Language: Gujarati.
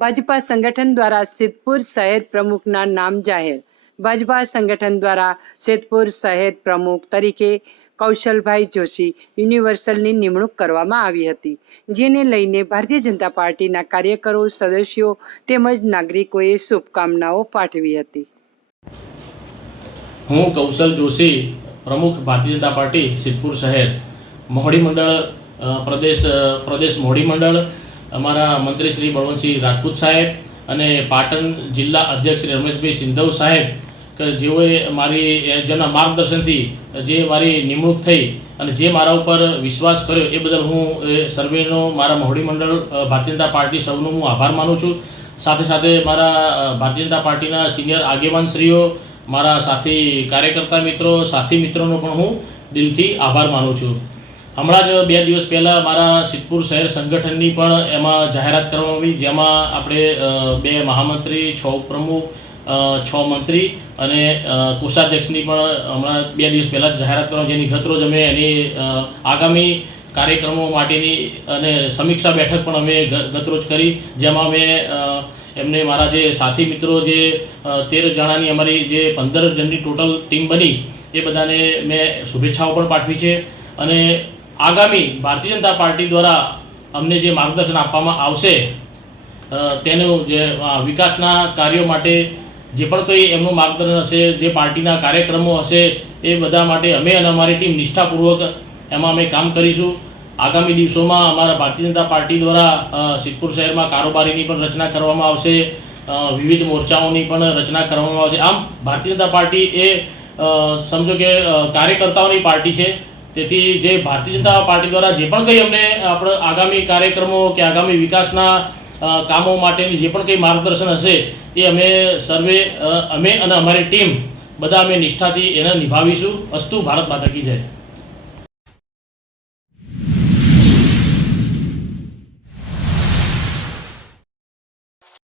ભાજપા સંગઠન દ્વારા સિદ્ધપુર શહેર પ્રમુખના નામ જાહેર. ભાજપા સંગઠન દ્વારા સિદ્ધપુર શહેર પ્રમુખ તરીકે કૌશલભાઈ જોશી યુનિવર્સલની નિમણૂક કરવામાં આવી હતી. જેને લઈને ભારતીય જનતા પાર્ટીના કાર્યકરો, સદસ્યો તેમજ નાગરિકોએ શુભકામનાઓ પાઠવી હતી. હું કૌશલ જોશી, પ્રમુખ ભારતીય જનતા પાર્ટી સિદ્ધપુર શહેર. મોહડી મંડળ પ્રદેશ પ્રદેશ મોહડી મંડળ અમારા મંત્રી શ્રી બળવંતસિંહ રાજપૂત સાહેબ અને પાટણ જિલ્લા અધ્યક્ષ શ્રી રમેશભાઈ સિંધવ સાહેબ, કે જેઓએ મારી જેના માર્ગદર્શનથી જે મારી નિમણૂક થઈ અને જે મારા ઉપર વિશ્વાસ કર્યો એ બદલ હું સર્વેનો, મારા મોહડી મંડળ ભારતીય જનતા પાર્ટી સૌનો હું આભાર માનું છું. સાથે સાથે મારા ભારતીય જનતા પાર્ટીના સિનિયર આગેવાનશ્રીઓ મારા સાથી કાર્યકર્તા મિત્રો, સાથી મિત્રોનો પણ હું દિલથી આભાર માનું છું. હમણાં જ બે દિવસ પહેલાં મારા સિદ્ધપુર શહેર સંગઠનની પણ એમાં જાહેરાત કરવામાં આવી, જેમાં આપણે બે મહામંત્રી, છ ઉપપ્રમુખ છ મંત્રી અને કોષાધ્યક્ષની પણ હમણાં બે દિવસ પહેલાં જ જાહેરાત કરવામાં જેની ગતરોજ અમે એની આગામી કાર્યક્રમો માટેની અને સમીક્ષા બેઠક પણ અમે ગતરોજ કરી, જેમાં અમે એમને મારા જે સાથી મિત્રો જે તેર જણાની અમારી જે પંદર જણની ટોટલ ટીમ બની, એ બધાને મેં શુભેચ્છાઓ પણ પાઠવી છે. અને આગામી ભારતીય જનતા પાર્ટી દ્વારા અમને જે માર્ગદર્શન આપવામાં આવશે તેનું જે વિકાસના કાર્યો માટે જે પણ કંઈ એમનું માર્ગદર્શન હશે, જે પાર્ટીના કાર્યક્રમો હશે, એ બધા માટે અમે અને અમારી ટીમ નિષ્ઠાપૂર્વક એમાં અમે કામ કરીશું. આગામી દિવસોમાં અમારા ભારતીય જનતા પાર્ટી દ્વારા સિદ્ધપુર શહેરમાં કારોબારીની પણ રચના કરવામાં આવશે વિવિધ મોરચાઓની પણ રચના કરવામાં આવશે. આમ, ભારતીય જનતા પાર્ટી એ સમજો કે કાર્યકર્તાઓની પાર્ટી છે. તેથી જે ભારતીય જનતા પાર્ટી દ્વારા જે પણ કંઈ અમને આપણે આગામી કાર્યક્રમો કે આગામી વિકાસના કામો માટેની જે પણ કંઈ માર્ગદર્શન હશે, એ અમે સર્વે અમે અને અમારી ટીમ બધા અમે નિષ્ઠાથી એને નિભાવીશું. અસ્તુ ભારત માતા કી જય.